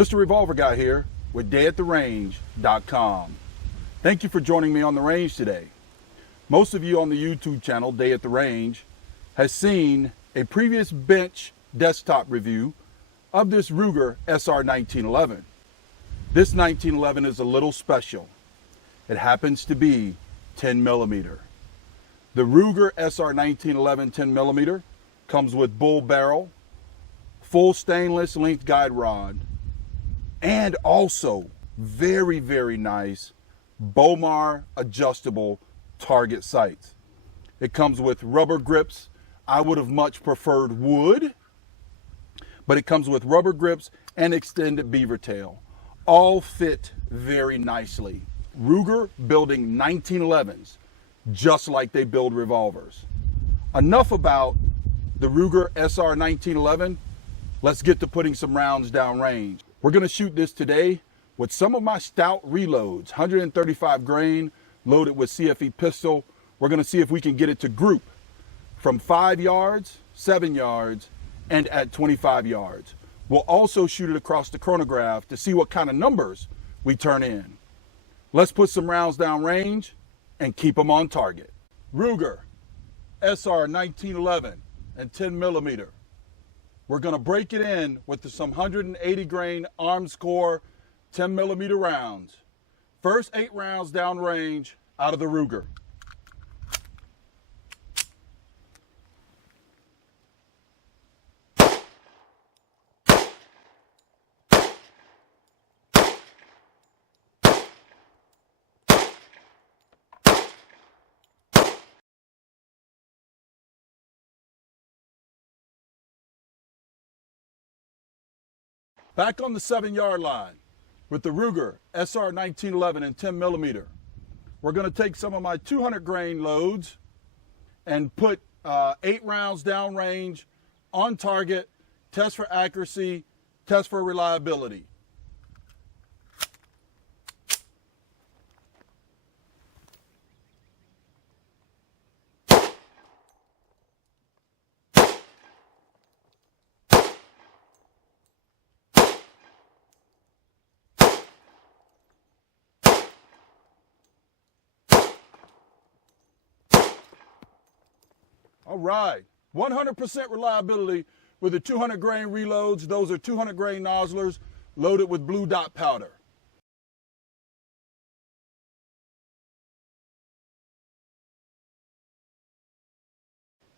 Mr. Revolver Guy here with DayAtTheRange.com. Thank you for joining me on the range today. Most of you on the YouTube channel, Day at the Range, has seen a previous bench desktop review of this Ruger SR1911. This 1911 is a little special. It happens to be 10mm. The Ruger SR1911 10mm comes with bull barrel, full stainless length guide rod, and also very, very nice Bomar adjustable target sights. It comes with rubber grips. I would have much preferred wood, but it comes with rubber grips and extended beaver tail. All fit very nicely. Ruger building 1911s just like they build revolvers. Enough about the Ruger SR1911. Let's get to putting some rounds down range. We're gonna shoot this today with some of my stout reloads, 135 grain, loaded with CFE Pistol. We're gonna see if we can get it to group from 5 yards, 7 yards, and at 25 yards. We'll also shoot it across the chronograph to see what kind of numbers we turn in. Let's put some rounds down range and keep them on target. Ruger SR1911 and 10mm. We're gonna break it in with some 180 grain arms core 10mm rounds. First 8 rounds down range out of the Ruger. Back on the 7-yard line with the Ruger SR1911 and 10mm. We're gonna take some of my 200 grain loads and put 8 rounds down range, on target, test for accuracy, test for reliability. All right, 100% reliability with the 200 grain reloads. Those are 200 grain Noslers loaded with Bluedot powder.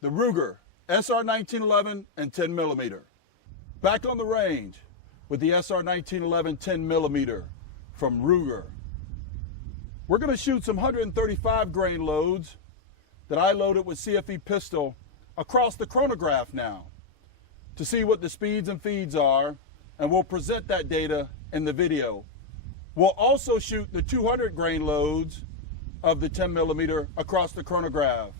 The Ruger SR1911 and 10mm. Back on the range with the SR1911 10mm from Ruger. We're gonna shoot some 135 grain loads that I loaded with CFE Pistol across the chronograph now to see what the speeds and feeds are, and we'll present that data in the video. We'll also shoot the 200 grain loads of the 10mm across the chronograph.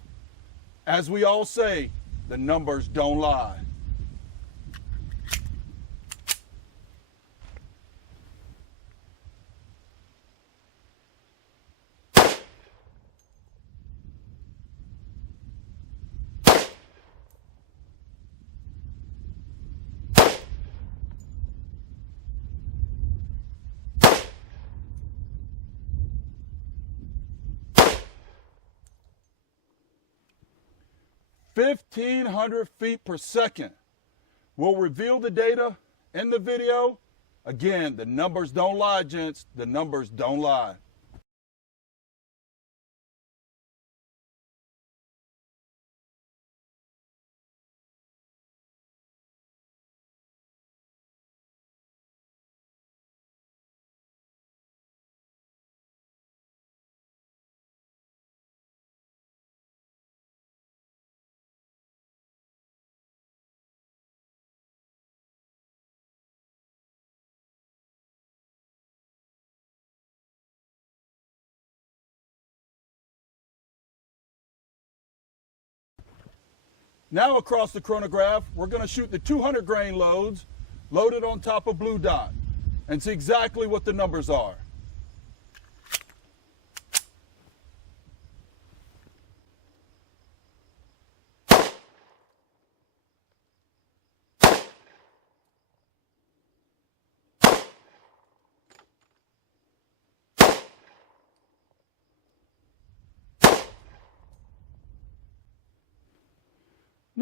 As we all say, the numbers don't lie. (1,500 feet per second). We'll reveal the data in the video. Again, the numbers don't lie, gents. The numbers don't lie. Now across the chronograph, we're gonna shoot the 200 grain loads loaded on top of Bluedot and see exactly what the numbers are.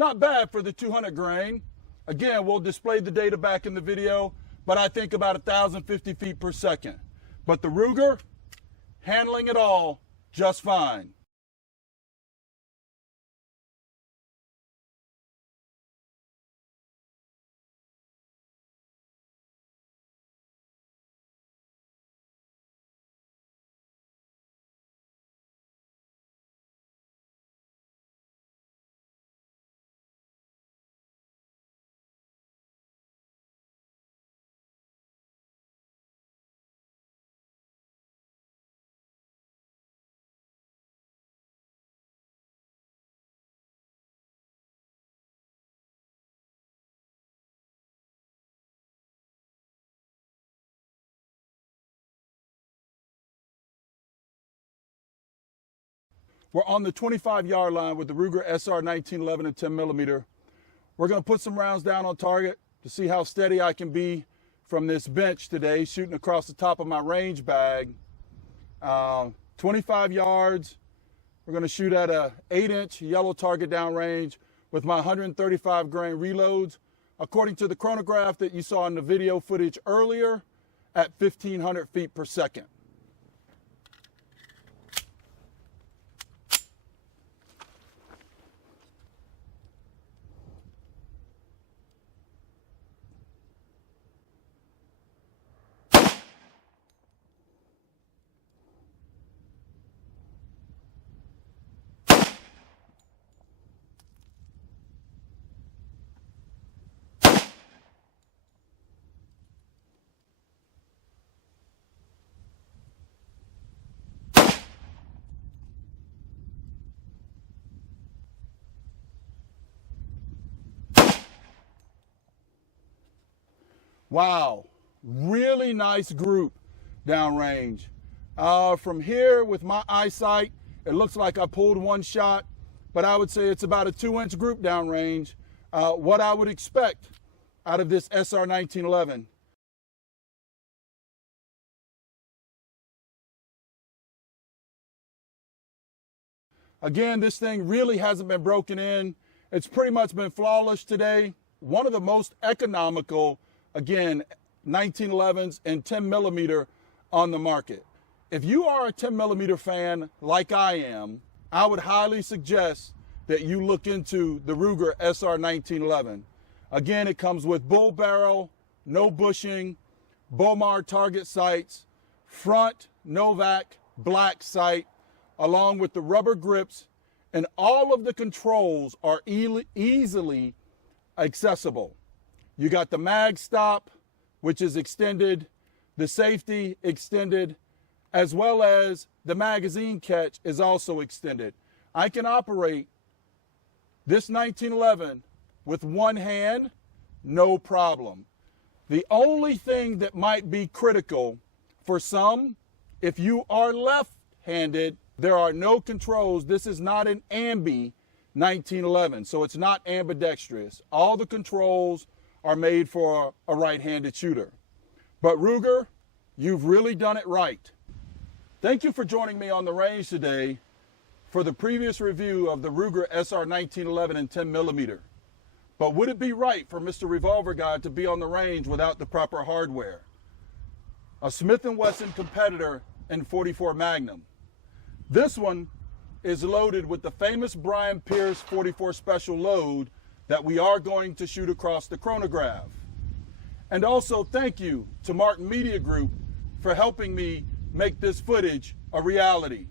Not bad for the 200 grain. Again, we'll display the data back in the video, but I think about 1,050 feet per second. But the Ruger, handling it all just fine. We're on the 25-yard line with the Ruger SR1911 and 10mm. We're going to put some rounds down on target to see how steady I can be from this bench today, shooting across the top of my range bag. 25 yards. We're going to shoot at a 8-inch yellow target downrange with my 135 grain reloads, according to the chronograph that you saw in the video footage earlier, at 1,500 feet per second. Wow, really nice group downrange. From here with my eyesight, it looks like I pulled one shot, but I would say it's about a 2-inch group downrange. What I would expect out of this SR1911. Again, this thing really hasn't been broken in. It's pretty much been flawless today. One of the most economical, again, 1911s and 10mm on the market. If you are a 10mm fan like I am, I would highly suggest that you look into the Ruger SR1911. Again, it comes with bull barrel, no bushing, Bomar target sights, front Novak black sight, along with the rubber grips, and all of the controls are easily accessible. You got the mag stop, which is extended, the safety extended, as well as the magazine catch is also extended. I can operate this 1911 with one hand, no problem. The only thing that might be critical for some, if you are left-handed, there are no controls. This is not an ambi 1911, so it's not ambidextrous. All the controls are made for a right-handed shooter. But Ruger, you've really done it right. Thank you for joining me on the range today for the previous review of the Ruger SR1911 and 10mm. But would it be right for Mr. Revolver Guy to be on the range without the proper hardware? A Smith & Wesson competitor in .44 Magnum. This one is loaded with the famous Brian Pierce .44 Special load that we are going to shoot across the chronograph. And also thank you to Martin Media Group for helping me make this footage a reality.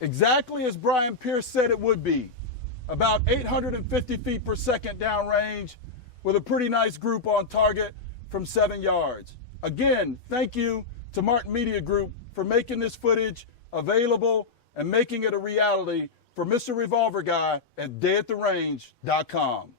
Exactly as Brian Pierce said it would be, about 850 feet per second downrange with a pretty nice group on target from 7 yards. Again, thank you to Martin Media Group for making this footage available and making it a reality for Mr. Revolver Guy at dayattherange.com.